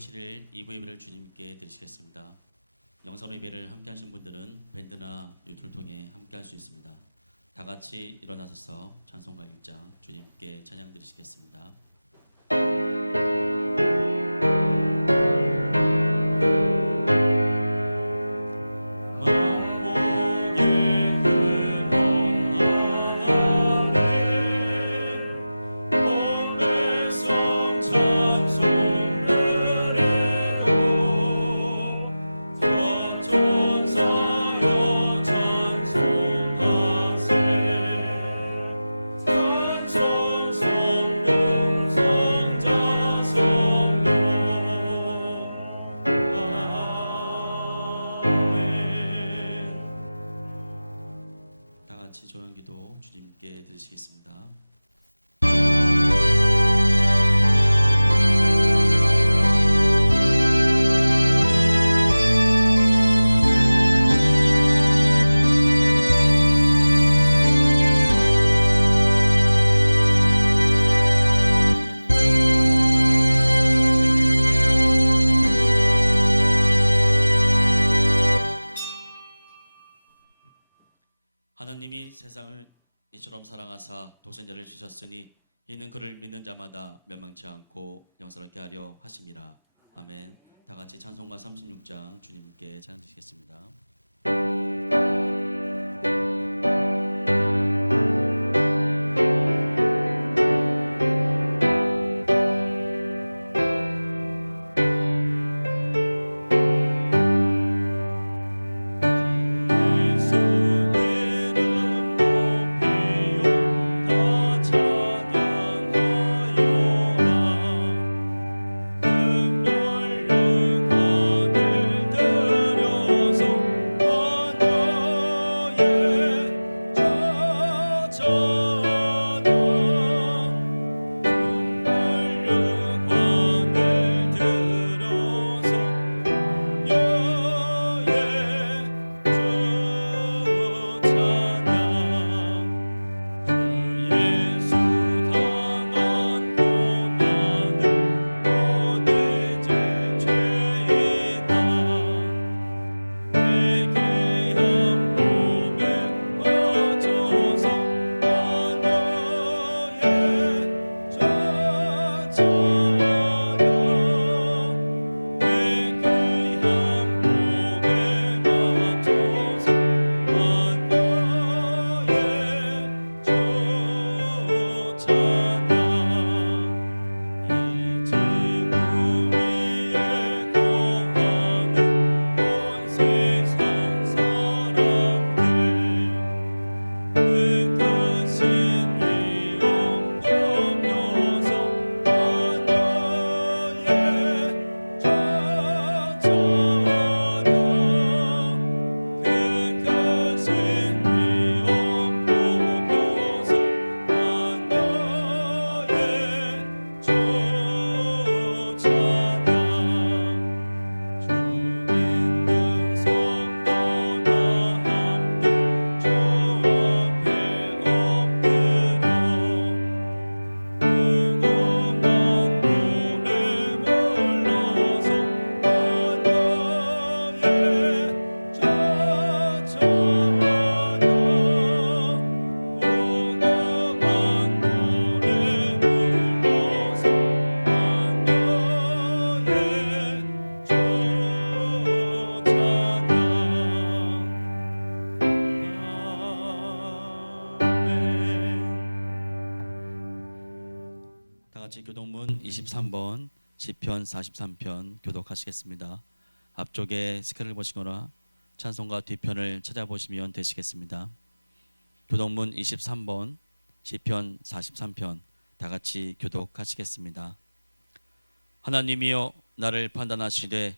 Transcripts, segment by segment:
7일 2부 예배를 주님께 드리시겠습니다. 영상 예배를 함께 하신 분들은 밴드나 유튜브를 통해 함께 할 수 있습니다. 다 같이 일어나셔서 찬송가 1장 주님께 찬양 드리시겠습니다. 조용기도 주님께 드리시겠습니다. 하나님이 세상을 이처럼 사랑하사 독생자를 주셨으니 이는 그를 믿는 자마다 멸망치 않고 영생을 얻게 하려 하심이라. 아멘. 다 같이 찬송가 36장 주님께 찬양 드리겠습니다. 교독문 23번 시편 43편 교독하시겠습니다. 앞쪽에 스크린을 보시거나 찬송가 뒤편을 찾아보시면 되시겠습니다. 교독문 23번 시편 43편 다 같이 교독하시겠습니다. 하나님이여 나를 판단하시되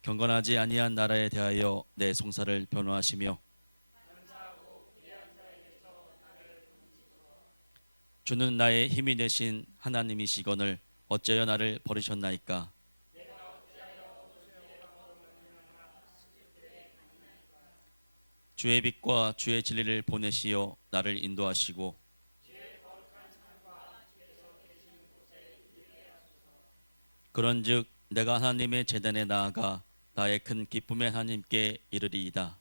경건하지 아니한 나라에 대하여 내 송사를 변호하시며 주는 나의 힘이 되신 하나님이시거늘 어찌하여 나를 버리셨나이까. 주의 빛과 주의 진리를 보내시어 나를 인도하시고 그런즉 내가 하나님의 제단에 나아가 나의 큰 기쁨의 하나님께 이르리이다.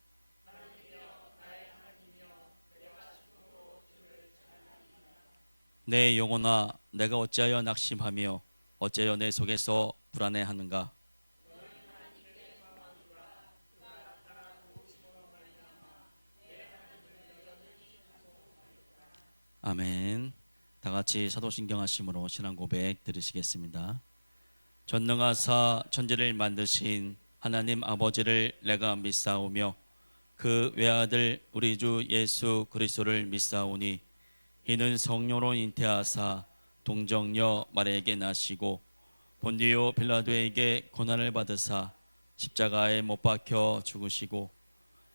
내 영혼아, 내가 어찌하여 낙심하며 어찌하여 내 속에서 불안해하는가? 아멘. 다 같이 사도신경 하심으로 신앙 고백 들으시겠습니다. 전능하사 천지를 만드신 하나님 아버지를 내가 믿사오며 그 외아들 우리 주 예수 그리스도를 믿사오니 이는 성령으로 잉태하사 동정녀 마리아에게 나시고 본디오 빌라도에게 고난을 받으사 십자가에 못 박혀 죽으시고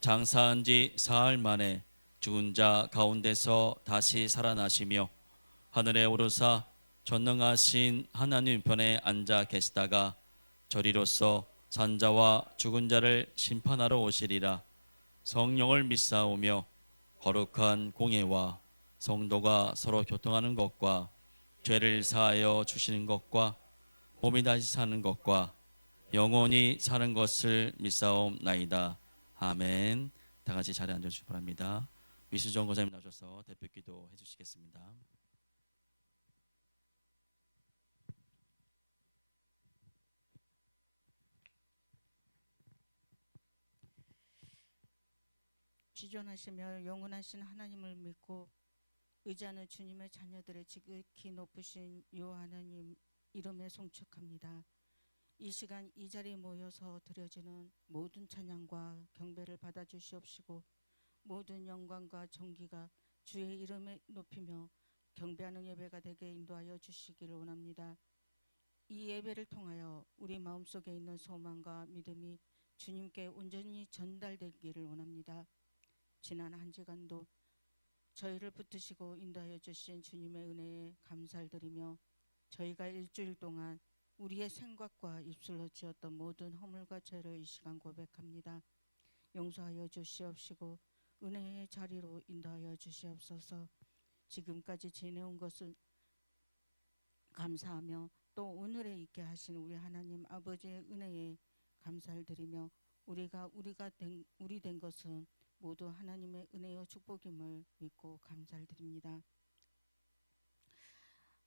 장사한 지 사흘 만에 죽은 자 가운데서 다시 살아나시며 하늘에 오르사 전능하신 하나님 편에 앉아 계시다가 저리로서 산자와 죽은 자를 심판하러 오시리라. 성령을 믿사오며 거룩한 공예와 성도가 서로 교통하는 것과 죄를 사하여 주시는 것과 몸이 다시 사는 것과 영원히 사는 것을 믿사옵나이다. 아멘. 다 같이 자리에 앉아주시기 바랍니다. 위수정 권사님 나오셔서 대표 기도 해주시겠습니다. 지존하시며 영원하신 하나님을 믿고 의지하는 주님의 자녀들의 지극히 높으신 요 하나님 이름에 송축합니다. 이 시간 이 자리에 모여서 드려지는 모든 찬양과 경배를 받아 주시옵시고 모든 영광과 존귀가 주의 이름에 높이며 경배하는 예배가 되게 인도하여 주시기를 원합니다. 이 예배를 통하여 우리 마음속에 있는 소망과 믿음이 주님께 온전히 전달되기를 원합니다. 지난 한 주간도 저희를 붙드시고 인도하여 주신 주님의 은혜에 감사를 드리며 저희가 일주일 동안 우리의 생각과 입술로 지었던 모든 허물과 죄를 이 시간 고백합니다. 용서하여 주시옵시고 은혜의 자리로 인도하여 주시옵소서. 지금까지 지내온 것을 감사하며 또 오늘에 있게 하신 우리 하나님 아버지의 은혜에 감사를 드리며 우리 된 것은 모두 하나님의 은혜와 축복임을 믿고 감사를 드립니다.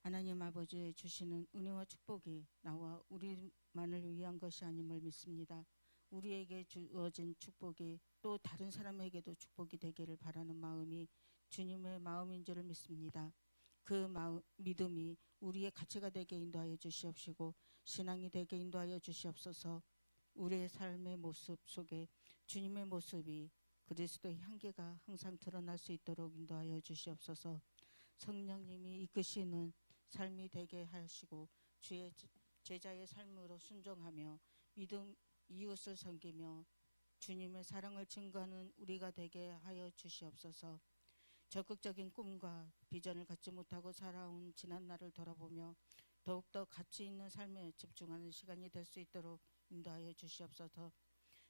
하나님 아버지 주시는 은혜와 축복이 나와 우리만을 위한 것이 아님을 믿습니다. 우리에게 주어진 축복이 또 다른 사람에게도 축복이 되기를 바라는 마음이 주님의 마음인 줄 믿습니다. 그 믿음이 우리의 가치가 되게 인도하여 주시옵시고 신앙이 되게 인도하여 주시옵소서. 우리의 삶의 모습 속에 주님의 모습이 그리스도의 향기가 항상 드러날 수 있도록 인도하여 주시옵소서. 성령님이 이끄시는 삶이 되게 하시고 주의 제자의 삶으로 순종하며 믿음 이웃을 섬기며 주님의 사랑을 증거하는 우리가 되게 하여 주시옵소서. 적극적인 꿈과 비전을 갖지 못하고 살아온 지난 날을 돌아보며 더욱더 가치 있는 삶에 집중하는 시간이 될 수 있도록 인도하여 주시옵소서.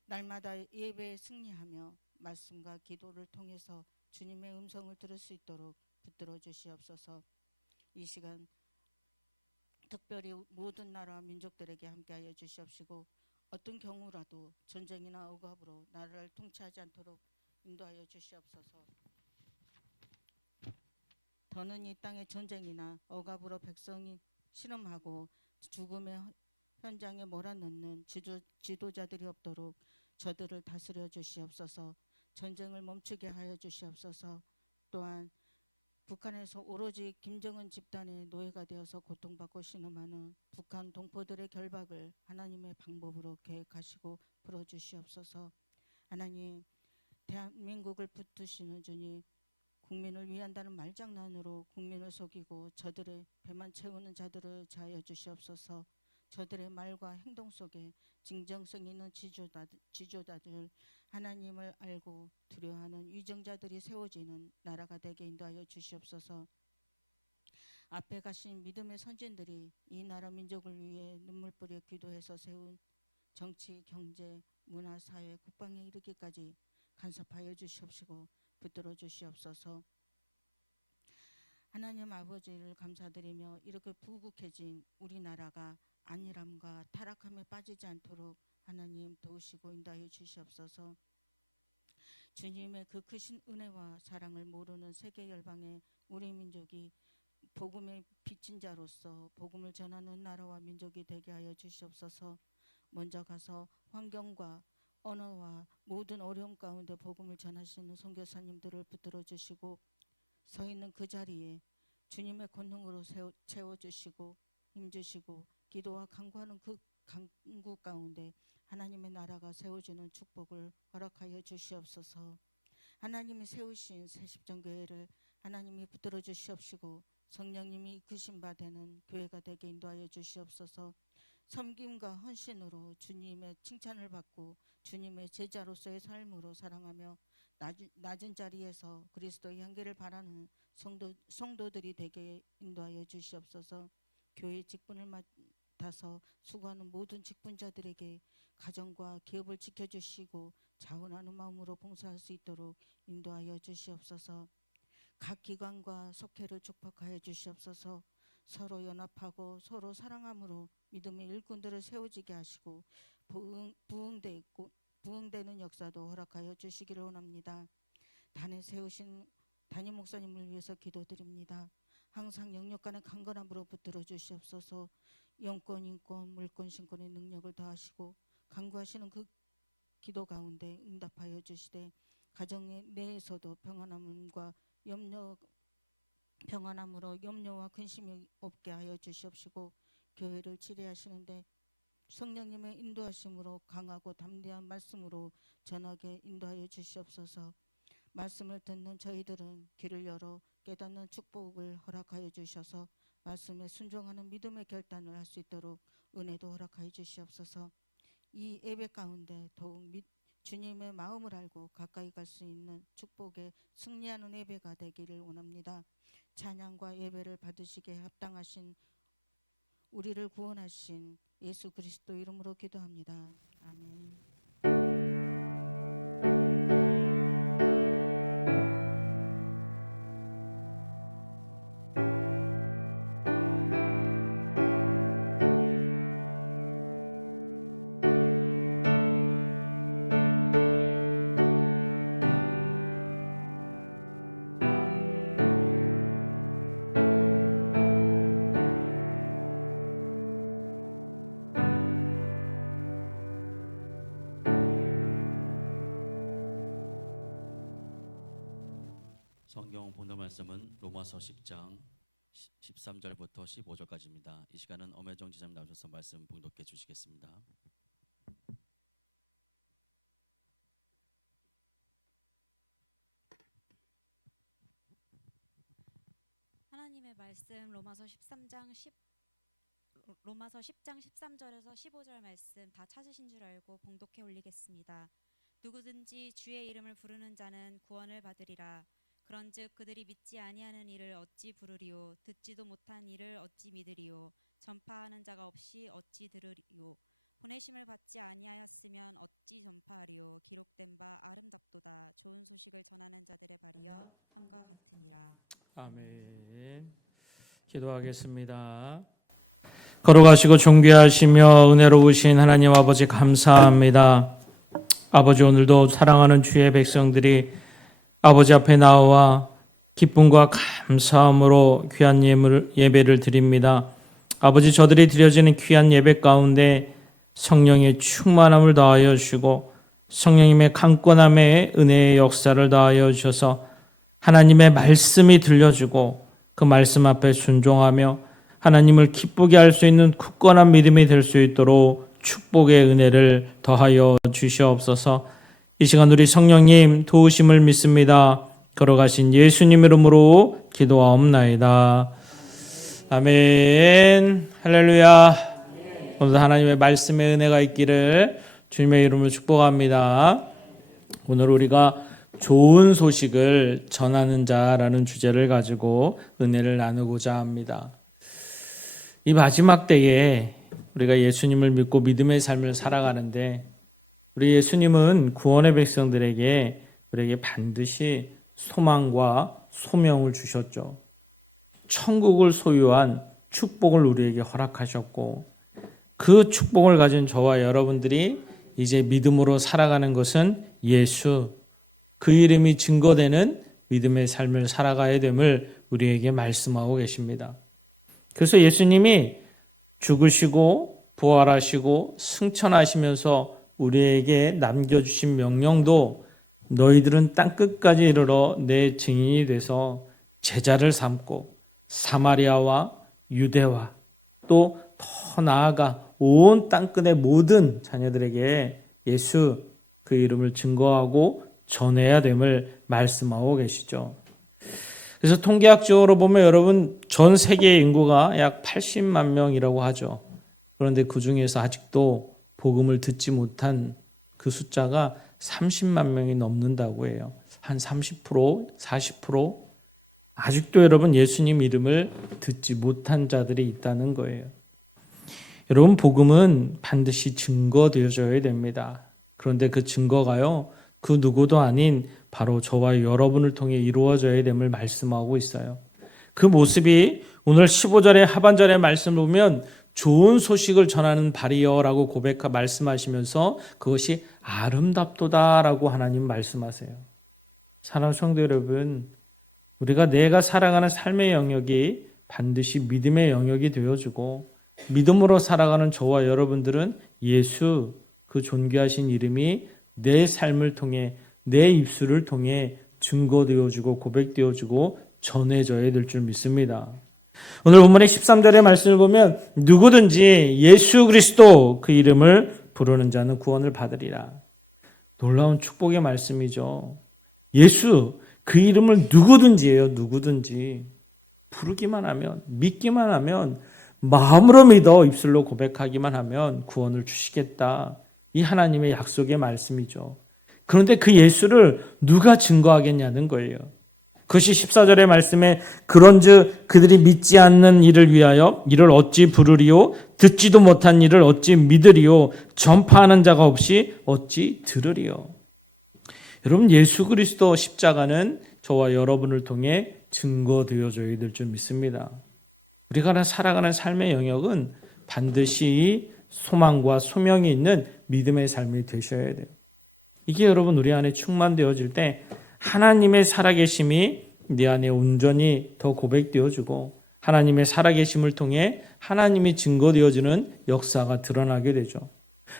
날마다 예배에 승리하며 말씀과 기도를 통해서 주님의 음성을 들을 수 있도록 붙들어 주시옵소서. 이 시간 특별히 모든 나라와 민족들에게 함께하여 주시옵시고 어떤 경우라도 전쟁이나 억압으로 나라를 통치하지 않도록 인도하여 주시옵소서. 더는 이 땅의 전쟁이나 억압으로 백성이 신음하고 죽음의 현장에 몰아넣는 지도자들이 없도록 저들을 다스려 주시옵소서. 전쟁을 멈추게 하여 주시옵소서. 또한 북한에서 오로지 김정은 집단의 노예가 되어서 고통받고 신음하는 북한 동포들의 결박을 하나님의 방법으로 계획하시고 풀어주시옵소서. 하나님, 대한민국을 붙드시는 주님, 국민을 위한다는 말장난으로 국민을 속이고 저들의 배만 채우는 자들을 자하여 주시옵소서. 저들의 말과 행동 속에 진정성 있는 지도자들, 하나님을 알고 두려워하는 위정자들이 세워지는 나라가 되게 인도하여 주시옵소서. 앞에 가신 믿음의 선진들이 이 나라 민족을 위해 눈물 뿌려 기도해서 세운 정치, 경제, 문화, 사회, 국방에 이르기까지 간섭하여 주시옵시고 붙들어 주시옵소서. 하나님 아버지를 감사드리며 이렇게 부국해진 우리나라가 안일함과 타락함에 빠지지 않도록 하나님 도우시고 인도하여 주시옵소서. 주님의 그 크신 은혜와 사랑을 모르는 세계 열방의 우리 민족이 복음의 빚진 자로서 복음을 전하는 나라와 민족이 되게 하여 주시옵소서. 먼저 가서 환경과 언어와 모든 어려움 가운데 복음을 전하시는 선교사님들을 붙들어 주시고 서 있는 그 자리에 주님의 권능으로 채워주시고 힘주시고 기도와 간구하는 그 간구 가운데 하나님의 나라가 세워지는 축복을 허락하여 주시옵소서. 하나님이 세우신 새십전교회를 하나님이 붙들어 주시옵시고 성령님이 이끄신 바 되는 교회가 되게 인도하여 주시옵소서. 섬김과 헌신으로 주님의 칭찬을 받고 주님의 제자로서의 삶으로 사랑하며 낮은 자리에서 그리스도의 향기를 바라는 성도들이 되게 인도하여 주시옵소서. 교회 직분을 맡아서 수고하는 모든 직분자들에게 가정과 기업을 지켜주시고 자원하는 마음으로 봉사할 수 있도록 인도하여 주시옵소서. 각 기관과 속회를 축복하여 주시옵소서. 서로 연합하고 서로 사랑함으로 믿음의 일꾼들을 세워지게 하시고 부흥되는 역사도 허락하여 주시기를 원합니다. 단에 세우신 담임 목사님을 위해서 기도드립니다. 항상 영역간의 강건함으로 붙들어 주시옵소서. 영권, 인권, 물권, 신권의 능력을 더하시고 간구하시는 그 기도 가운데 응답하여 주시되 가정 내에서도 평안함으로 염려와 근심이 없게 하여 주시옵시고 교회를 치료하시는데 성령님의 인도하심으로 강하고 담대한 말씀으로 전하게 인도하여 주시옵소서. 말씀을 듣는 저희들은 귀를 열어 깨닫는 축복을 허락하여 주셔서 말씀에 순종하는 믿음의 결단을 할 수 있도록 은혜도 허락하여 주시옵소서. 이 예배 가운데 더욱 주님의 마음을 알고 가까이 갈 수 있는 축복에 승리하는 예배가 되기를 원합니다. 찬양과 예배를 받으시기에 합당하신 우리를 구원하신 예수 그리스도 이름으로 기도합니다. 아멘. 성경 본문 말씀은 로마서 10장 13절부터 15절까지입니다. 이 시간은 엄혜정 지사님 나오셔서 말씀 봉독해 주시겠습니다. 하나님의 말씀 로마서 10장 13절에서 15절 말씀 다 찾으신 줄 알고 봉독해 올리겠습니다. 누구든지 주의 이름을 부르는 자는 구원을 받으리라. 그런즉 그들이 믿지 아니하는 이를 어찌 부르리요? 듣지도 못한 이를 어찌 믿으리요? 전파하는 자가 없이 어찌 들으리요? 보내심을 받지 아니하였으면 어찌 전파하리요? 기록된 바 아름답도다. 좋은 소식을 전하는 자들의 발이여 함과 같으니라. 아멘. 기도하겠습니다. 거룩하시고 존귀하시며 은혜로우신 하나님 아버지 감사합니다. 아버지 오늘도 사랑하는 주의 백성들이 아버지 앞에 나와 기쁨과 감사함으로 귀한 예배를 드립니다. 아버지 저들이 드려지는 귀한 예배 가운데 성령의 충만함을 더하여 주시고 성령님의 강권함의 은혜의 역사를 더하여 주셔서 하나님의 말씀이 들려주고 그 말씀 앞에 순종하며 하나님을 기쁘게 할 수 있는 굳건한 믿음이 될 수 있도록 축복의 은혜를 더하여 주시옵소서. 이 시간 우리 성령님 도우심을 믿습니다. 걸어가신 예수님 이름으로 기도하옵나이다. 아멘. 할렐루야. 오늘도 하나님의 말씀의 은혜가 있기를 주님의 이름으로 축복합니다. 오늘 우리가 좋은 소식을 전하는 자라는 주제를 가지고 은혜를 나누고자 합니다. 이 마지막 때에 우리가 예수님을 믿고 믿음의 삶을 살아가는데 우리 예수님은 구원의 백성들에게 우리에게 반드시 소망과 소명을 주셨죠. 천국을 소유한 축복을 우리에게 허락하셨고 그 축복을 가진 저와 여러분들이 이제 믿음으로 살아가는 것은 예수, 그 이름이 증거되는 믿음의 삶을 살아가야 됨을 우리에게 말씀하고 계십니다. 그래서 예수님이 죽으시고 부활하시고 승천하시면서 우리에게 남겨주신 명령도 너희들은 땅끝까지 이르러 내 증인이 돼서 제자를 삼고 사마리아와 유대와 또 더 나아가 온 땅끝의 모든 자녀들에게 예수 그 이름을 증거하고 전해야 됨을 말씀하고 계시죠. 그래서 통계학적으로 보면 여러분 전 세계 인구가 약 80만 명이라고 하죠. 그런데 그 중에서 아직도 복음을 듣지 못한 그 숫자가 30만 명이 넘는다고 해요. 한 30%, 40% 아직도 여러분 예수님 이름을 듣지 못한 자들이 있다는 거예요. 여러분 복음은 반드시 증거되어져야 됩니다. 그런데 그 증거가요, 그 누구도 아닌 바로 저와 여러분을 통해 이루어져야 됨을 말씀하고 있어요. 그 모습이 오늘 15절의 하반절의 말씀을 보면 좋은 소식을 전하는 발이여라고 말씀하시면서 그것이 아름답도다라고 하나님 말씀하세요. 사랑하는 성도 여러분, 내가 살아가는 삶의 영역이 반드시 믿음의 영역이 되어주고 믿음으로 살아가는 저와 여러분들은 예수 그 존귀하신 이름이 내 삶을 통해 내 입술을 통해 증거되어주고 고백되어주고 전해져야 될 줄 믿습니다. 오늘 본문의 13절의 말씀을 보면 누구든지 예수 그리스도 그 이름을 부르는 자는 구원을 받으리라. 놀라운 축복의 말씀이죠. 예수 그 이름을 누구든지예요. 누구든지 부르기만 하면 믿기만 하면 마음으로 믿어 입술로 고백하기만 하면 구원을 주시겠다. 이 하나님의 약속의 말씀이죠. 그런데 그 예수를 누가 증거하겠냐는 거예요. 그것이 14절의 말씀에 그런즉 그들이 믿지 않는 이를 위하여 이를 어찌 부르리요 듣지도 못한 이를 어찌 믿으리요 전파하는 자가 없이 어찌 들으리요. 여러분 예수 그리스도 십자가는 저와 여러분을 통해 증거되어져야 될 줄 믿습니다. 우리가 살아가는 삶의 영역은 반드시 소망과 소명이 있는 믿음의 삶이 되셔야 돼요. 이게 여러분 우리 안에 충만되어질 때 하나님의 살아계심이 네 안에 온전히 더 고백되어지고 하나님의 살아계심을 통해 하나님이 증거되어지는 역사가 드러나게 되죠.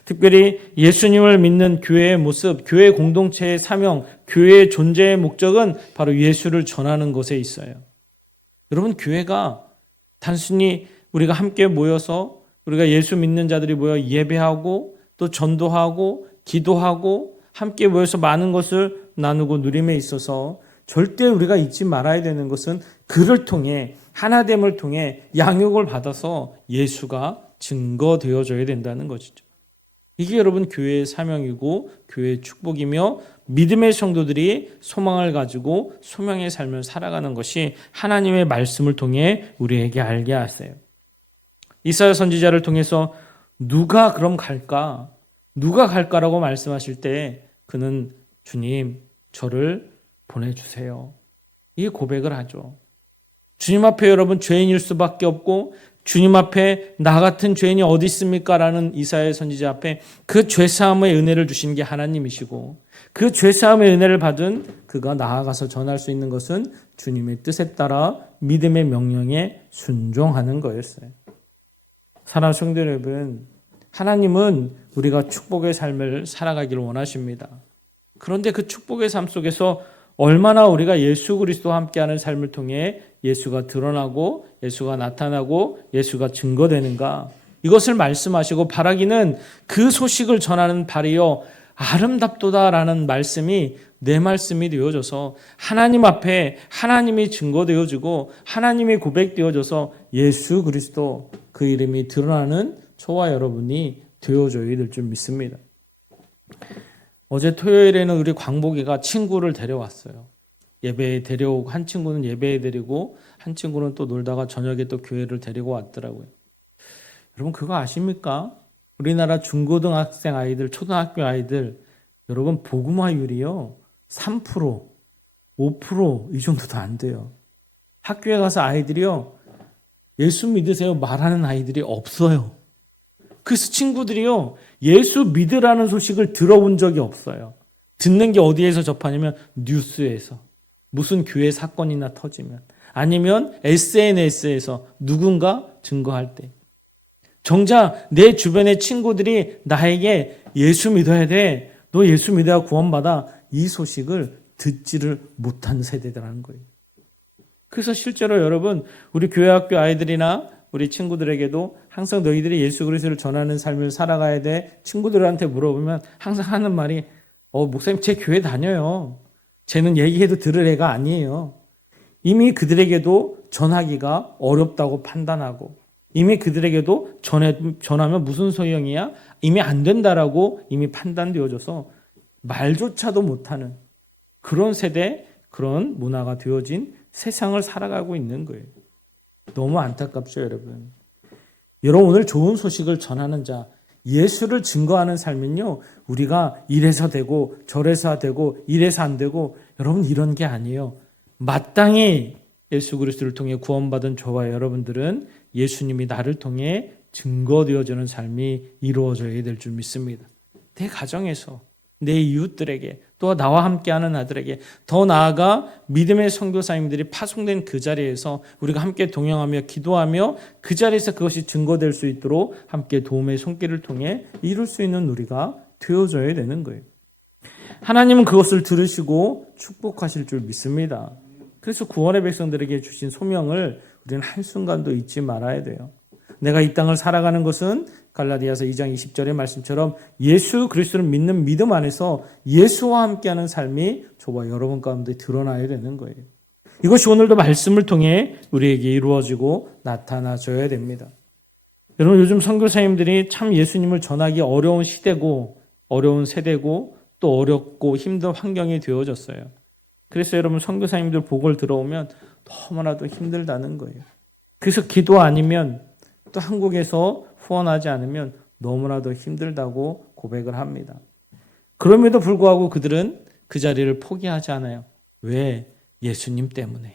특별히 예수님을 믿는 교회의 모습, 교회 공동체의 사명, 교회의 존재의 목적은 바로 예수를 전하는 것에 있어요. 여러분 교회가 단순히 우리가 함께 모여서 우리가 예수 믿는 자들이 모여 예배하고 또 전도하고 기도하고 함께 모여서 많은 것을 나누고 누림에 있어서 절대 우리가 잊지 말아야 되는 것은 그를 통해 하나됨을 통해 양육을 받아서 예수가 증거되어져야 된다는 것이죠. 이게 여러분 교회의 사명이고 교회의 축복이며 믿음의 성도들이 소망을 가지고 소명의 삶을 살아가는 것이 하나님의 말씀을 통해 우리에게 알게 하세요. 이사야 선지자를 통해서 누가 그럼 갈까? 누가 갈까라고 말씀하실 때 그는 주님 저를 보내주세요. 이 고백을 하죠. 주님 앞에 여러분 죄인일 수밖에 없고 주님 앞에 나 같은 죄인이 어디 있습니까? 라는 이사야 선지자 앞에 그 죄사함의 은혜를 주신 게 하나님이시고 그 죄사함의 은혜를 받은 그가 나아가서 전할 수 있는 것은 주님의 뜻에 따라 믿음의 명령에 순종하는 거였어요. 사랑하는 성도 여러분, 하나님은 우리가 축복의 삶을 살아가기를 원하십니다. 그런데 그 축복의 삶 속에서 얼마나 우리가 예수 그리스도와 함께하는 삶을 통해 예수가 드러나고 예수가 나타나고 예수가 증거되는가, 이것을 말씀하시고 바라기는 그 소식을 전하는 발이요 아름답도다라는 말씀이 내 말씀이 되어져서 하나님 앞에 하나님이 증거되어지고 하나님이 고백되어져서 예수 그리스도 그 이름이 드러나는 저와 여러분이 되어져야 될 줄 믿습니다. 어제 토요일에는 우리 광복이가 친구를 데려왔어요. 예배에 데려오고 한 친구는 예배에 데리고 한 친구는 또 놀다가 저녁에 또 교회를 데리고 왔더라고요. 여러분 그거 아십니까? 우리나라 중고등학생 아이들, 초등학교 아이들 여러분 복음화율이요 3%, 5% 이 정도도 안 돼요. 학교에 가서 아이들이요 예수 믿으세요 말하는 아이들이 없어요. 그래서 친구들이요, 예수 믿으라는 소식을 들어본 적이 없어요. 듣는 게 어디에서 접하냐면 뉴스에서, 무슨 교회 사건이나 터지면, 아니면 SNS에서 누군가 증거할 때. 정작 내 주변의 친구들이 나에게 예수 믿어야 돼, 너 예수 믿어야 구원받아, 이 소식을 듣지를 못한 세대들하는 거예요. 그래서 실제로 여러분, 우리 교회 학교 아이들이나 우리 친구들에게도 항상 너희들이 예수 그리스도를 전하는 삶을 살아가야 돼, 친구들한테 물어보면 항상 하는 말이 목사님 제 교회 다녀요. 쟤는 얘기해도 들을 애가 아니에요. 이미 그들에게도 전하기가 어렵다고 판단하고, 이미 그들에게도 전하면 무슨 소용이야? 이미 안 된다라고 이미 판단되어져서 말조차도 못하는 그런 세대, 그런 문화가 되어진 세상을 살아가고 있는 거예요. 너무 안타깝죠, 여러분. 여러분, 오늘 좋은 소식을 전하는 자, 예수를 증거하는 삶은요, 우리가 이래서 되고 저래서 되고 이래서 안 되고, 여러분 이런 게 아니에요. 마땅히 예수 그리스도를 통해 구원받은 저와 여러분들은 예수님이 나를 통해 증거되어지는 삶이 이루어져야 될 줄 믿습니다. 내 가정에서, 내 이웃들에게, 또 나와 함께하는 아들에게, 더 나아가 믿음의 선교사님들이 파송된 그 자리에서 우리가 함께 동행하며 기도하며 그 자리에서 그것이 증거될 수 있도록 함께 도움의 손길을 통해 이룰 수 있는 우리가 되어져야 되는 거예요. 하나님은 그것을 들으시고 축복하실 줄 믿습니다. 그래서 구원의 백성들에게 주신 소명을 우리는 한순간도 잊지 말아야 돼요. 내가 이 땅을 살아가는 것은 갈라디아서 2장 20절의 말씀처럼 예수 그리스도를 믿는 믿음 안에서 예수와 함께하는 삶이 저와 여러분 가운데 드러나야 되는 거예요. 이것이 오늘도 말씀을 통해 우리에게 이루어지고 나타나줘야 됩니다. 여러분, 요즘 선교사님들이 참 예수님을 전하기 어려운 시대고 어려운 세대고 또 어렵고 힘든 환경이 되어졌어요. 그래서 여러분, 선교사님들 복을 들어오면 너무나도 힘들다는 거예요. 그래서 기도 아니면, 또 한국에서 후원하지 않으면 너무나도 힘들다고 고백을 합니다. 그럼에도 불구하고 그들은 그 자리를 포기하지 않아요. 왜? 예수님 때문에.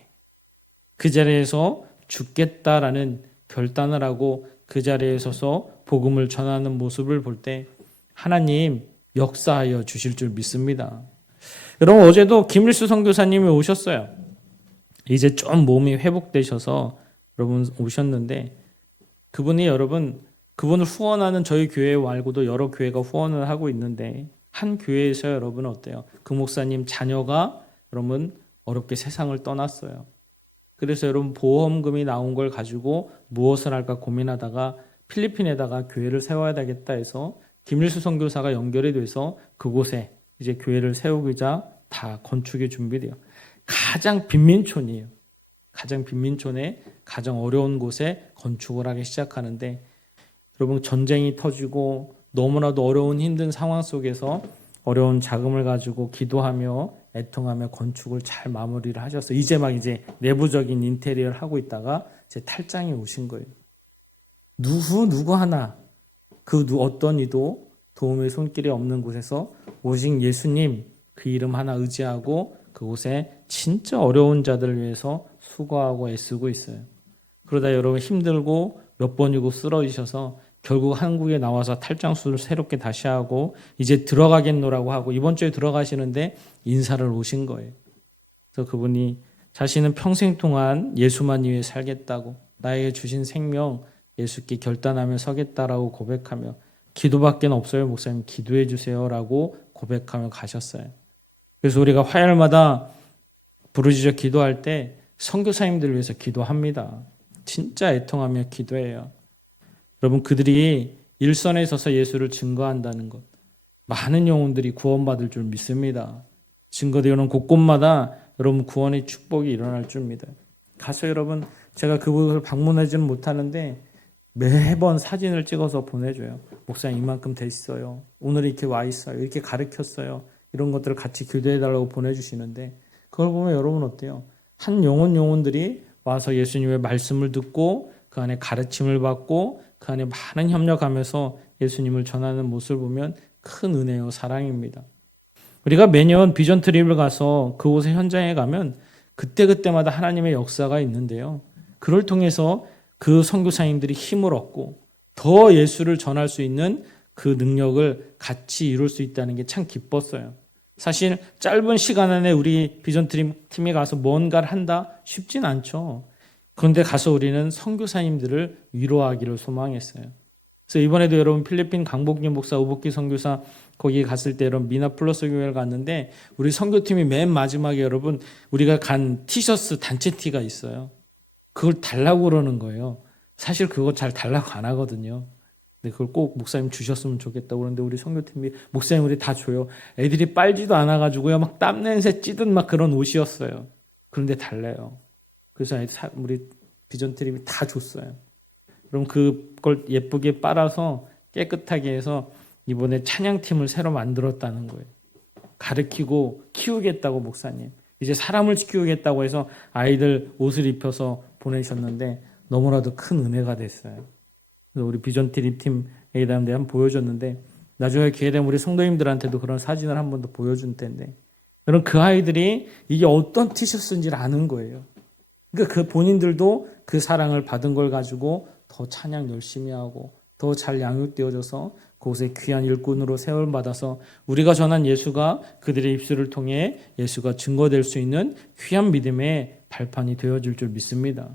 그 자리에서 죽겠다라는 결단을 하고 그 자리에 서서 복음을 전하는 모습을 볼 때 하나님 역사하여 주실 줄 믿습니다. 여러분, 어제도 김일수 선교사님이 오셨어요. 이제 좀 몸이 회복되셔서 여러분 오셨는데, 그분이 여러분, 그분을 후원하는 저희 교회 말고도 여러 교회가 후원을 하고 있는데, 한 교회에서 여러분 어때요? 그 목사님 자녀가 여러분 어렵게 세상을 떠났어요. 그래서 여러분 보험금이 나온 걸 가지고 무엇을 할까 고민하다가 필리핀에다가 교회를 세워야 되겠다 해서 김일수 선교사가 연결이 돼서 그곳에 이제 교회를 세우기자 다 건축이 준비돼요. 가장 빈민촌이에요. 가장 빈민촌에 가장 어려운 곳에 건축을 하기 시작하는데, 여러분 전쟁이 터지고 너무나도 어려운 힘든 상황 속에서 어려운 자금을 가지고 기도하며 애통하며 건축을 잘 마무리를 하셔서 이제 내부적인 인테리어를 하고 있다가 이제 탈장이 오신 거예요. 누구 하나 어떤 이도 도움의 손길이 없는 곳에서 오직 예수님 그 이름 하나 의지하고 그곳에 진짜 어려운 자들을 위해서 수고하고 애쓰고 있어요. 그러다 여러분 힘들고 몇 번이고 쓰러지셔서 결국 한국에 나와서 탈장수를 새롭게 다시 하고 이제 들어가겠노라고 하고 이번 주에 들어가시는데 인사를 오신 거예요. 그래서 그분이 자신은 평생 동안 예수만 위해 살겠다고, 나에게 주신 생명 예수께 결단하며 서겠다라고 고백하며, 기도밖에 없어요 목사님 기도해 주세요라고 고백하며 가셨어요. 그래서 우리가 화요일마다 부르짖어 기도할 때 선교사님들을 위해서 기도합니다. 진짜 애통하며 기도해요. 여러분, 그들이 일선에 서서 예수를 증거한다는 것, 많은 영혼들이 구원받을 줄 믿습니다. 증거되는 곳곳마다 여러분 구원의 축복이 일어날 줄 믿어요. 가서 여러분, 제가 그곳을 방문하지는 못하는데 매번 사진을 찍어서 보내줘요. 목사님 이만큼 됐어요. 오늘 이렇게 와 있어요. 이렇게 가르쳤어요. 이런 것들을 같이 교대해달라고 보내주시는데, 그걸 보면 여러분 어때요? 한 영혼들이 와서 예수님의 말씀을 듣고 그 안에 가르침을 받고 그 안에 많은 협력하면서 예수님을 전하는 모습을 보면 큰 은혜요 사랑입니다. 우리가 매년 비전 트립을 가서 그곳의 현장에 가면 그때그때마다 하나님의 역사가 있는데요, 그걸 통해서 그 선교사님들이 힘을 얻고 더 예수를 전할 수 있는 그 능력을 같이 이룰 수 있다는 게 참 기뻤어요. 사실 짧은 시간 안에 우리 비전 팀이 가서 뭔가를 한다 쉽진 않죠. 그런데 가서 우리는 선교사님들을 위로하기를 소망했어요. 그래서 이번에도 여러분 필리핀 강복기 목사, 우복기 선교사 거기 갔을 때 여러분 미나플러스 교회를 갔는데 우리 선교팀이 맨 마지막에 여러분 우리가 간 티셔츠 단체 티가 있어요. 그걸 달라고 그러는 거예요. 사실 그거 잘 달라고 안 하거든요. 근데 그걸 꼭 목사님 주셨으면 좋겠다고 그러는데 우리 선교팀이 목사님 우리 다 줘요. 애들이 빨지도 않아가지고요. 막 땀 냄새 찌든 막 그런 옷이었어요. 그런데 달래요. 그래서 우리 비전팀이 다 줬어요. 그럼 그걸 예쁘게 빨아서 깨끗하게 해서 이번에 찬양팀을 새로 만들었다는 거예요. 가르치고 키우겠다고 목사님. 이제 사람을 키우겠다고 해서 아이들 옷을 입혀서 보내셨는데 너무나도 큰 은혜가 됐어요. 그래서 우리 비전팀 팀에 한번 보여줬는데 나중에 기회 되면 우리 성도님들한테도 그런 사진을 한 번 더 보여준 때인데 여러분 그 아이들이 이게 어떤 티셔츠인지를 아는 거예요. 그러니까 그 본인들도 그 사랑을 받은 걸 가지고 더 찬양 열심히 하고 더 잘 양육되어져서 그곳에 귀한 일꾼으로 세월받아서 우리가 전한 예수가 그들의 입술을 통해 예수가 증거될 수 있는 귀한 믿음의 발판이 되어질 줄 믿습니다.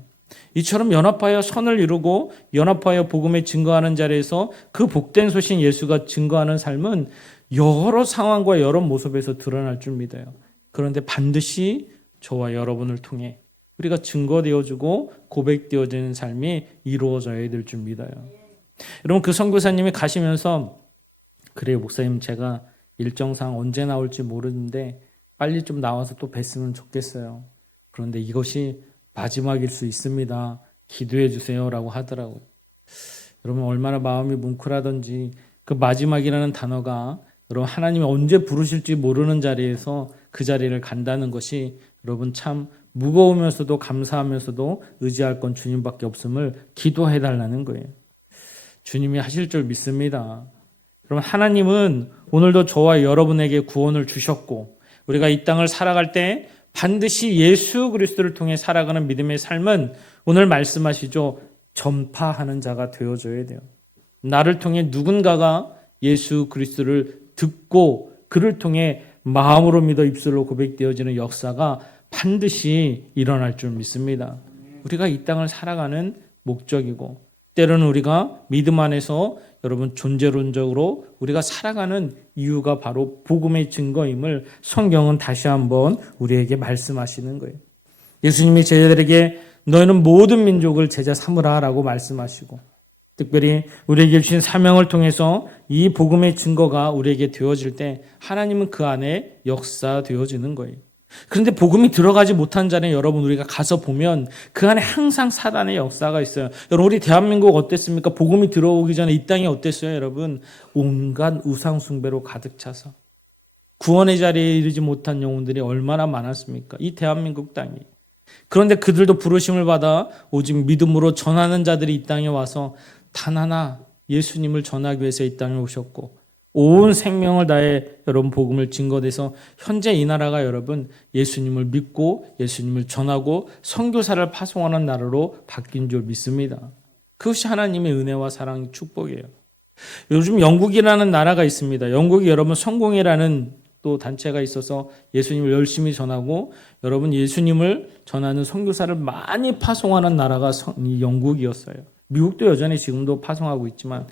이처럼 연합하여 선을 이루고 연합하여 복음에 증거하는 자리에서 그 복된 소식 예수가 증거하는 삶은 여러 상황과 여러 모습에서 드러날 줄 믿어요. 그런데 반드시 저와 여러분을 통해 우리가 증거되어지고 고백되어지는 삶이 이루어져야 될 줄 믿어요. 여러분 그 선교사님이 가시면서 그래요 목사님 제가 일정상 언제 나올지 모르는데 빨리 좀 나와서 또 뵀으면 좋겠어요. 그런데 이것이 마지막일 수 있습니다. 기도해 주세요라고 하더라고요. 여러분 얼마나 마음이 뭉클하던지 그 마지막이라는 단어가 여러분 하나님이 언제 부르실지 모르는 자리에서 그 자리를 간다는 것이 여러분 참 무거우면서도 감사하면서도 의지할 건 주님밖에 없음을 기도해 달라는 거예요. 주님이 하실 줄 믿습니다. 여러분 하나님은 오늘도 저와 여러분에게 구원을 주셨고 우리가 이 땅을 살아갈 때 반드시 예수 그리스도를 통해 살아가는 믿음의 삶은 오늘 말씀하시죠. 전파하는 자가 되어줘야 돼요. 나를 통해 누군가가 예수 그리스도를 듣고 그를 통해 마음으로 믿어 입술로 고백되어지는 역사가 반드시 일어날 줄 믿습니다. 우리가 이 땅을 살아가는 목적이고 때로는 우리가 믿음 안에서 여러분 존재론적으로 우리가 살아가는 이유가 바로 복음의 증거임을 성경은 다시 한번 우리에게 말씀하시는 거예요. 예수님이 제자들에게 너희는 모든 민족을 제자 삼으라 라고 말씀하시고 특별히 우리에게 주신 사명을 통해서 이 복음의 증거가 우리에게 되어질 때 하나님은 그 안에 역사되어지는 거예요. 그런데 복음이 들어가지 못한 자는 여러분 우리가 가서 보면 그 안에 항상 사단의 역사가 있어요. 여러분 우리 대한민국 어땠습니까? 복음이 들어오기 전에 이 땅이 어땠어요? 여러분 온갖 우상 숭배로 가득 차서 구원의 자리에 이르지 못한 영혼들이 얼마나 많았습니까? 이 대한민국 땅이. 그런데 그들도 부르심을 받아 오직 믿음으로 전하는 자들이 이 땅에 와서 단 하나 예수님을 전하기 위해서 이 땅에 오셨고 온 생명을 다해 여러분 복음을 증거돼서 현재 이 나라가 여러분 예수님을 믿고 예수님을 전하고 선교사를 파송하는 나라로 바뀐 줄 믿습니다. 그것이 하나님의 은혜와 사랑 축복이에요. 요즘 영국이라는 나라가 있습니다. 영국이 여러분 성공회라는 또 단체가 있어서 예수님을 열심히 전하고 여러분 예수님을 전하는 선교사를 많이 파송하는 나라가 이 영국이었어요. 미국도 여전히 지금도 파송하고 있지만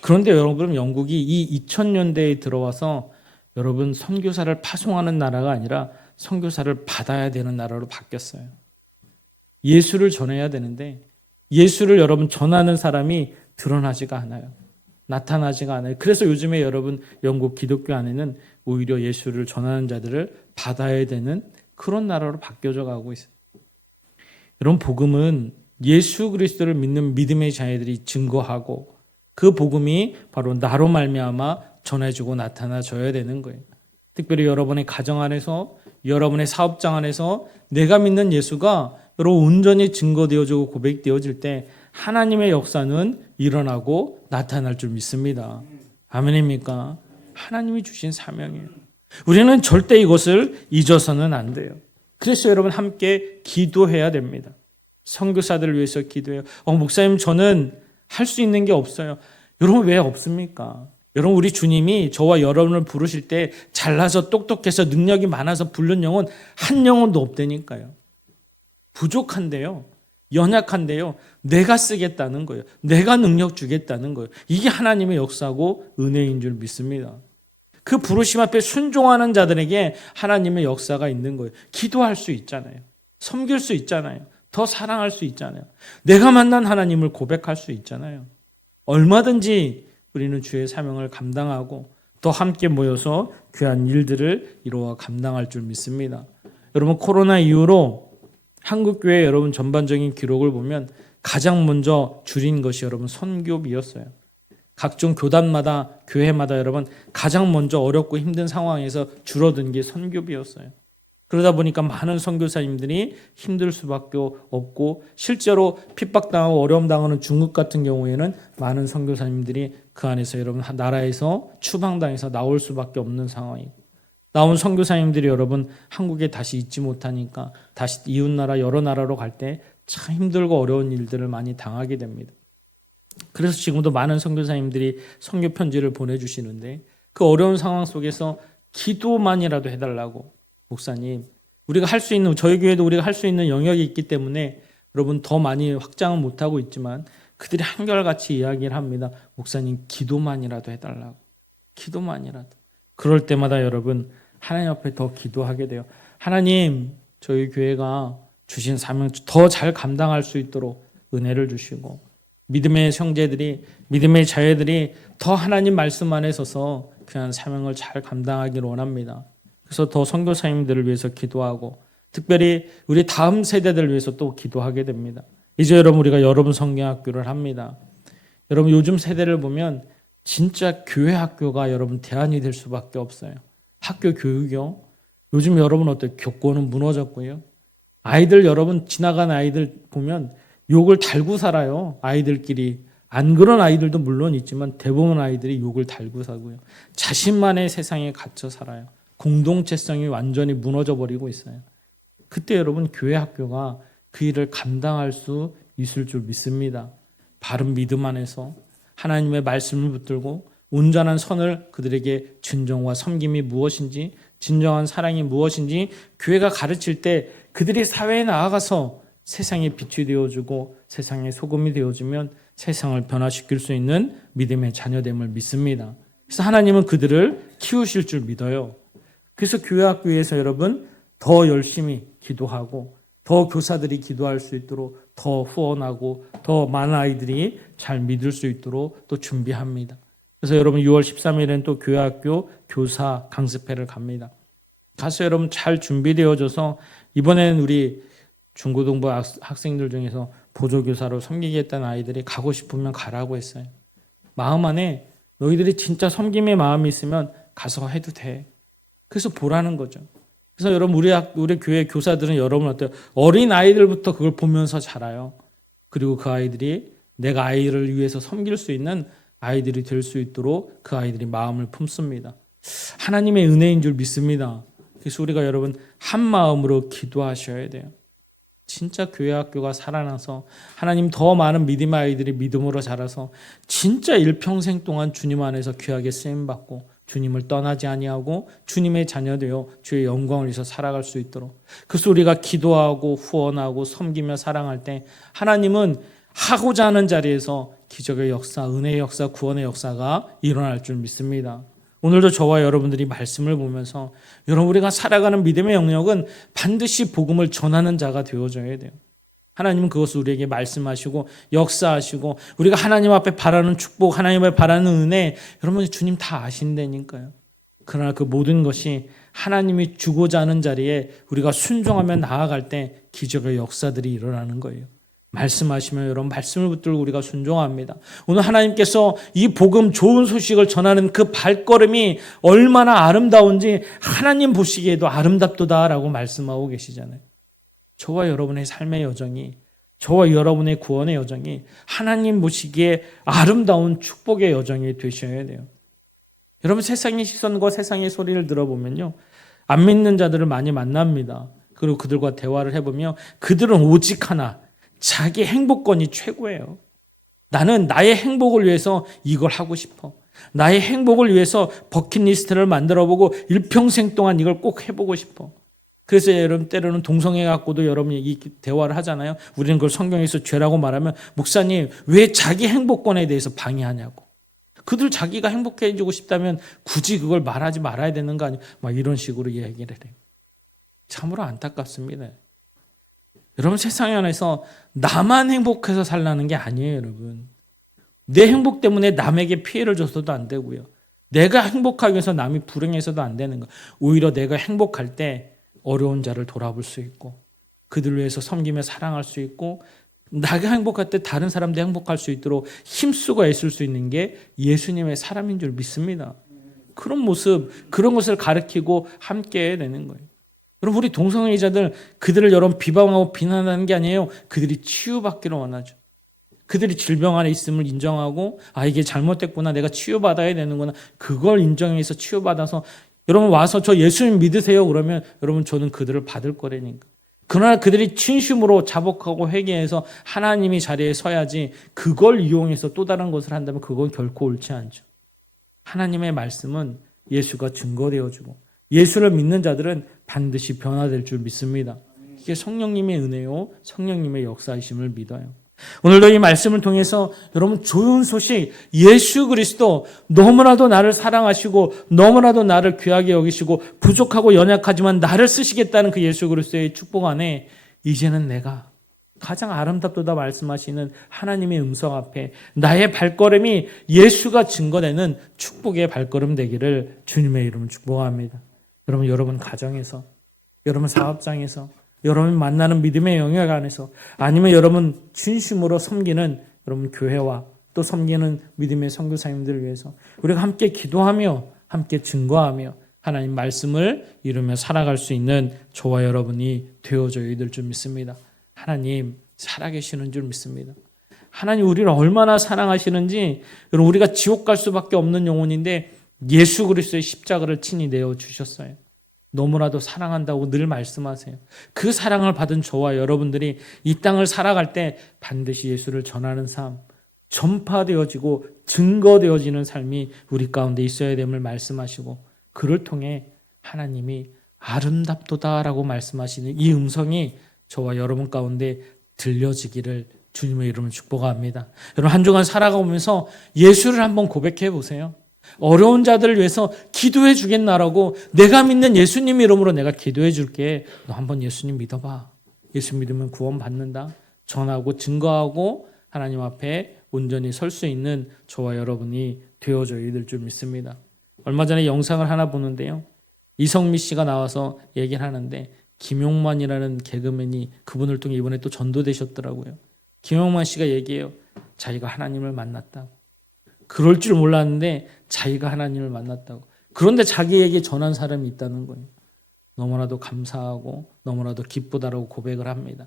그런데 여러분 영국이 이 2000년대에 들어와서 여러분 선교사를 파송하는 나라가 아니라 선교사를 받아야 되는 나라로 바뀌었어요. 예수를 전해야 되는데 예수를 여러분 전하는 사람이 드러나지가 않아요. 나타나지가 않아요. 그래서 요즘에 여러분 영국 기독교 안에는 오히려 예수를 전하는 자들을 받아야 되는 그런 나라로 바뀌어져 가고 있어요. 여러분 복음은 예수 그리스도를 믿는 믿음의 자녀들이 증거하고 그 복음이 바로 나로 말미암아 전해주고 나타나줘야 되는 거예요. 특별히 여러분의 가정 안에서 여러분의 사업장 안에서 내가 믿는 예수가 여러분 온전히 증거되어지고 고백되어질 때 하나님의 역사는 일어나고 나타날 줄 믿습니다. 아멘입니까? 하나님이 주신 사명이에요. 우리는 절대 이것을 잊어서는 안 돼요. 그래서 여러분 함께 기도해야 됩니다. 선교사들을 위해서 기도해요. 목사님 저는 할 수 있는 게 없어요. 여러분 왜 없습니까? 여러분 우리 주님이 저와 여러분을 부르실 때 잘나서 똑똑해서 능력이 많아서 부른 영혼 한 영혼도 없다니까요. 부족한데요. 연약한데요. 내가 쓰겠다는 거예요. 내가 능력 주겠다는 거예요. 이게 하나님의 역사고 은혜인 줄 믿습니다. 그 부르심 앞에 순종하는 자들에게 하나님의 역사가 있는 거예요. 기도할 수 있잖아요. 섬길 수 있잖아요. 더 사랑할 수 있잖아요. 내가 만난 하나님을 고백할 수 있잖아요. 얼마든지 우리는 주의 사명을 감당하고 또 함께 모여서 귀한 일들을 이루어 감당할 줄 믿습니다. 여러분 코로나 이후로 한국교회 여러분 전반적인 기록을 보면 가장 먼저 줄인 것이 여러분 선교비였어요. 각종 교단마다 교회마다 여러분 가장 먼저 어렵고 힘든 상황에서 줄어든 게 선교비였어요. 그러다 보니까 많은 선교사님들이 힘들 수밖에 없고 실제로 핍박당하고 어려움 당하는 중국 같은 경우에는 많은 선교사님들이 그 안에서 여러분 나라에서 추방당해서 나올 수밖에 없는 상황이 나온 선교사님들이 여러분 한국에 다시 있지 못하니까 다시 이웃나라 여러 나라로 갈 때 참 힘들고 어려운 일들을 많이 당하게 됩니다. 그래서 지금도 많은 선교사님들이 선교 편지를 보내주시는데 그 어려운 상황 속에서 기도만이라도 해달라고 목사님 우리가 할 수 있는 저희 교회도 우리가 할 수 있는 영역이 있기 때문에 여러분 더 많이 확장은 못하고 있지만 그들이 한결같이 이야기를 합니다. 목사님 기도만이라도 해달라고. 기도만이라도. 그럴 때마다 여러분 하나님 앞에 더 기도하게 돼요. 하나님 저희 교회가 주신 사명 더 잘 감당할 수 있도록 은혜를 주시고 믿음의 형제들이 믿음의 자녀들이 더 하나님 말씀 안에 서서 그냥 사명을 잘 감당하기를 원합니다. 그래서 더 선교사님들을 위해서 기도하고 특별히 우리 다음 세대들을 위해서 또 기도하게 됩니다. 이제 여러분 우리가 여러분 성경학교를 합니다. 여러분 요즘 세대를 보면 진짜 교회 학교가 여러분 대안이 될 수밖에 없어요. 학교 교육이요. 요즘 여러분 어때요? 교권은 무너졌고요. 아이들 여러분 지나간 아이들 보면 욕을 달고 살아요. 아이들끼리. 안 그런 아이들도 물론 있지만 대부분 아이들이 욕을 달고 살고요. 자신만의 세상에 갇혀 살아요. 공동체성이 완전히 무너져 버리고 있어요. 그때 여러분 교회 학교가 그 일을 감당할 수 있을 줄 믿습니다. 바른 믿음 안에서 하나님의 말씀을 붙들고 온전한 선을 그들에게 진정과 섬김이 무엇인지 진정한 사랑이 무엇인지 교회가 가르칠 때 그들이 사회에 나아가서 세상의 빛이 되어주고 세상의 소금이 되어주면 세상을 변화시킬 수 있는 믿음의 자녀됨을 믿습니다. 그래서 하나님은 그들을 키우실 줄 믿어요. 그래서 교회 학교에서 여러분 더 열심히 기도하고 더 교사들이 기도할 수 있도록 더 후원하고 더 많은 아이들이 잘 믿을 수 있도록 또 준비합니다. 그래서 여러분 6월 13일에는 또 교회학교 교사 강습회를 갑니다. 가서 여러분 잘 준비되어져서 이번에는 우리 중고등부 학생들 중에서 보조교사로 섬기겠다는 아이들이 가고 싶으면 가라고 했어요. 마음 안에 너희들이 진짜 섬김의 마음이 있으면 가서 해도 돼. 그래서 보라는 거죠. 그래서 여러분 우리 교회 교사들은 여러분 어때요? 어린 아이들부터 그걸 보면서 자라요. 그리고 그 아이들이 내가 아이를 위해서 섬길 수 있는 아이들이 될 수 있도록 그 아이들이 마음을 품습니다. 하나님의 은혜인 줄 믿습니다. 그래서 우리가 여러분 한 마음으로 기도하셔야 돼요. 진짜 교회 학교가 살아나서 하나님 더 많은 믿음의 아이들이 믿음으로 자라서 진짜 일평생 동안 주님 안에서 귀하게 쓰임받고 주님을 떠나지 아니하고 주님의 자녀 되어 주의 영광을 위해서 살아갈 수 있도록 그래서 우리가 기도하고 후원하고 섬기며 사랑할 때 하나님은 하고자 하는 자리에서 기적의 역사, 은혜의 역사, 구원의 역사가 일어날 줄 믿습니다. 오늘도 저와 여러분들이 말씀을 보면서 여러분 우리가 살아가는 믿음의 영역은 반드시 복음을 전하는 자가 되어져야 돼요. 하나님은 그것을 우리에게 말씀하시고 역사하시고 우리가 하나님 앞에 바라는 축복, 하나님 앞에 바라는 은혜 여러분 주님 다 아신다니까요. 그러나 그 모든 것이 하나님이 주고자 하는 자리에 우리가 순종하며 나아갈 때 기적의 역사들이 일어나는 거예요. 말씀하시면 여러분 말씀을 붙들고 우리가 순종합니다. 오늘 하나님께서 이 복음 좋은 소식을 전하는 그 발걸음이 얼마나 아름다운지 하나님 보시기에도 아름답도다라고 말씀하고 계시잖아요. 저와 여러분의 삶의 여정이 저와 여러분의 구원의 여정이 하나님 보시기에 아름다운 축복의 여정이 되셔야 돼요. 여러분 세상의 시선과 세상의 소리를 들어보면요. 안 믿는 자들을 많이 만납니다. 그리고 그들과 대화를 해보며 그들은 오직 하나 자기 행복권이 최고예요. 나는 나의 행복을 위해서 이걸 하고 싶어. 나의 행복을 위해서 버킷리스트를 만들어보고 일평생 동안 이걸 꼭 해보고 싶어. 그래서 여러분 때로는 동성애 갖고도 여러분이 이 대화를 하잖아요. 우리는 그걸 성경에서 죄라고 말하면 목사님 왜 자기 행복권에 대해서 방해하냐고. 그들 자기가 행복해지고 싶다면 굳이 그걸 말하지 말아야 되는 거 아니에요. 막 이런 식으로 얘기를 해요. 참으로 안타깝습니다. 여러분 세상 안에서 나만 행복해서 살라는 게 아니에요, 여러분. 내 행복 때문에 남에게 피해를 줘서도 안 되고요. 내가 행복하기 위해서 남이 불행해서도 안 되는 거. 오히려 내가 행복할 때 어려운 자를 돌아볼 수 있고 그들을 위해서 섬기며 사랑할 수 있고 내가 행복할 때 다른 사람도 행복할 수 있도록 힘쓰고 애쓸 수 있는 게 예수님의 사람인 줄 믿습니다. 그런 모습, 그런 것을 가르치고 함께 해야 되는 거예요. 여러분 우리 동성애자들 그들을 여러분 비방하고 비난하는 게 아니에요. 그들이 치유받기를 원하죠. 그들이 질병 안에 있음을 인정하고 이게 잘못됐구나 내가 치유받아야 되는구나 그걸 인정해서 치유받아서 여러분 와서 저 예수님 믿으세요 그러면 여러분 저는 그들을 받을 거라니까. 그러나 그들이 진심으로 자복하고 회개해서 하나님이 자리에 서야지 그걸 이용해서 또 다른 것을 한다면 그건 결코 옳지 않죠. 하나님의 말씀은 예수가 증거되어주고 예수를 믿는 자들은 반드시 변화될 줄 믿습니다. 이게 성령님의 은혜요 성령님의 역사이심을 믿어요. 오늘도 이 말씀을 통해서 여러분 좋은 소식 예수 그리스도 너무나도 나를 사랑하시고 너무나도 나를 귀하게 여기시고 부족하고 연약하지만 나를 쓰시겠다는 그 예수 그리스도의 축복 안에 이제는 내가 가장 아름답도다 말씀하시는 하나님의 음성 앞에 나의 발걸음이 예수가 증거되는 축복의 발걸음 되기를 주님의 이름으로 축복합니다. 여러분 가정에서 여러분 사업장에서 여러분 만나는 믿음의 영역 안에서 아니면 여러분 진심으로 섬기는 여러분 교회와 또 섬기는 믿음의 선교사님들을 위해서 우리가 함께 기도하며 함께 증거하며 하나님 말씀을 이루며 살아갈 수 있는 저와 여러분이 되어줘야 될 줄 믿습니다. 하나님 살아계시는 줄 믿습니다. 하나님 우리를 얼마나 사랑하시는지 여러분 우리가 지옥 갈 수밖에 없는 영혼인데 예수 그리스도의 십자가를 친히 내어주셨어요. 너무나도 사랑한다고 늘 말씀하세요. 그 사랑을 받은 저와 여러분들이 이 땅을 살아갈 때 반드시 예수를 전하는 삶, 전파되어지고 증거되어지는 삶이 우리 가운데 있어야 됨을 말씀하시고 그를 통해 하나님이 아름답도다라고 말씀하시는 이 음성이 저와 여러분 가운데 들려지기를 주님의 이름으로 축복합니다. 여러분 한 주간 살아가면서 예수를 한번 고백해 보세요. 어려운 자들을 위해서 기도해 주겠나라고 내가 믿는 예수님 이름으로 내가 기도해 줄게. 너 한번 예수님 믿어봐. 예수 믿으면 구원 받는다. 전하고 증거하고 하나님 앞에 온전히 설 수 있는 저와 여러분이 되어줘야 될 줄 믿습니다. 얼마 전에 영상을 하나 보는데요. 이성미 씨가 나와서 얘기를 하는데 김용만이라는 개그맨이 그분을 통해 이번에 또 전도되셨더라고요. 김용만 씨가 얘기해요. 자기가 하나님을 만났다고. 그럴 줄 몰랐는데 자기가 하나님을 만났다고. 그런데 자기에게 전한 사람이 있다는 거예요. 너무나도 감사하고 너무나도 기쁘다라고 고백을 합니다.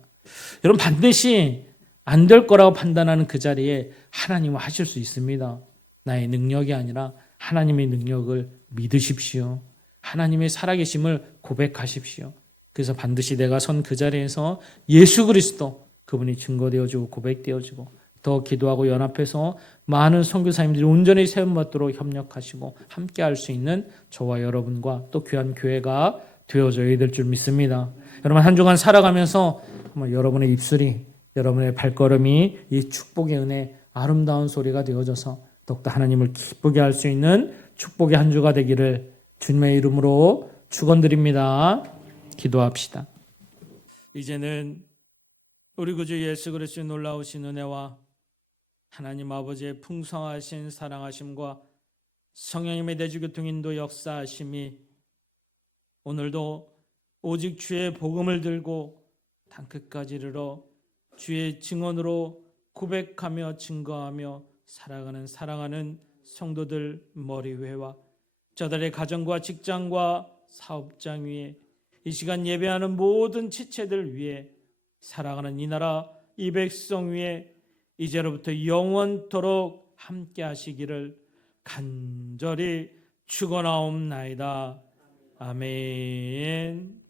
여러분 반드시 안 될 거라고 판단하는 그 자리에 하나님은 하실 수 있습니다. 나의 능력이 아니라 하나님의 능력을 믿으십시오. 하나님의 살아계심을 고백하십시오. 그래서 반드시 내가 선 그 자리에서 예수 그리스도 그분이 증거되어지고 고백되어지고 더 기도하고 연합해서 많은 선교사님들이 온전히 세움받도록 협력하시고 함께 할 수 있는 저와 여러분과 또 귀한 교회가 되어져야 될 줄 믿습니다. 여러분 한 주간 살아가면서 여러분의 입술이 여러분의 발걸음이 이 축복의 은혜 아름다운 소리가 되어져서 더욱더 하나님을 기쁘게 할 수 있는 축복의 한 주가 되기를 주님의 이름으로 축원드립니다. 기도합시다. 이제는 우리 구주 예수 그리스도의 놀라우신 은혜와 하나님 아버지의 풍성하신 사랑하심과 성령님의 내주교통 인도 역사하심이 오늘도 오직 주의 복음을 들고 땅끝까지 이르러 주의 증언으로 고백하며 증거하며 살아가는 사랑하는 성도들 머리회와 저들의 가정과 직장과 사업장 위에 이 시간 예배하는 모든 지체들 위에 사랑하는 이 나라 이 백성 위에 이제로부터 영원토록 함께 하시기를 간절히 축원하옵나이다. 아멘.